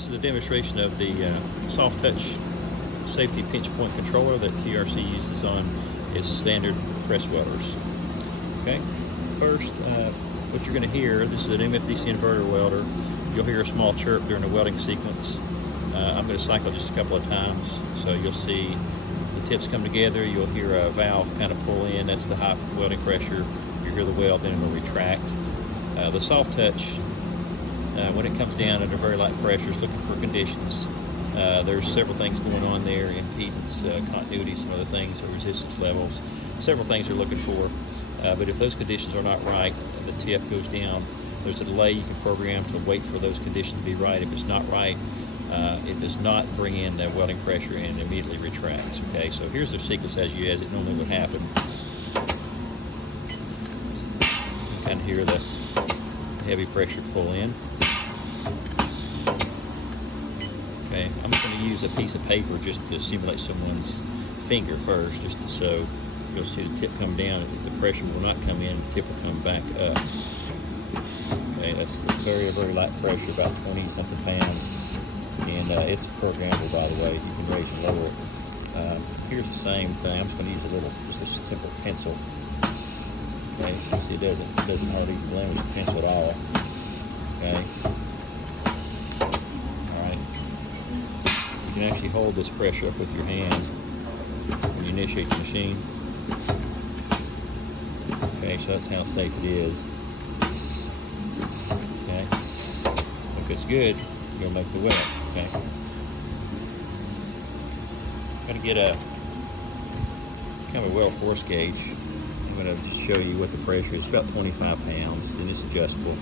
This is a demonstration of the soft touch safety pinch point controller that TRC uses on its standard press welders. Okay, first what you're going to hear, this is an MFDC inverter welder. You'll hear a small chirp during the welding sequence. I'm going to cycle just a couple of times, so you'll see the tips come together. You'll hear a valve kind of pull in, that's the high welding pressure. You hear the weld, then it'll retract. The soft touch, when it comes down under very light pressures, looking for conditions. There's several things going on there, impedance, continuity, some other things, resistance levels, several things you're looking for. But if those conditions are not right, the tip goes down. There's a delay you can program to wait for those conditions to be right. If it's not right, it does not bring in the welding pressure and immediately retracts. Okay, so here's the sequence as it normally would happen. You kind of hear the heavy pressure pull in. Okay, I'm going to use a piece of paper just to simulate someone's finger first, just so you'll see the tip come down. The pressure will not come in, the tip will come back up. Okay, that's very light pressure, about 20 something pounds, and it's programmable, by the way. You can raise and lower it. Here's the same thing. I'm just going to use just a simple pencil. Okay, see, it doesn't hardly blend with the pencil at all. Okay. You can actually hold this pressure up with your hand when you initiate the machine. Okay, so that's how safe it is. Okay, if it's good, you'll make the weld. Okay, I'm going to get a kind of a weld force gauge. I'm going to just show you what the pressure is. It's about 25 pounds, and it's adjustable.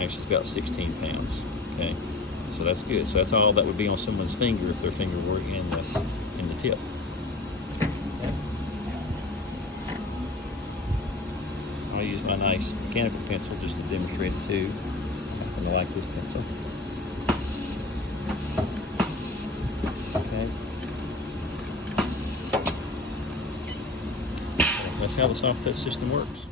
Actually, it's about 16 pounds. Okay, so that's good. So that's all that would be on someone's finger if their finger were in the tip. Okay. I'll use my nice mechanical pencil just to demonstrate it too. I happen to like this pencil. Okay. That's how the soft touch system works.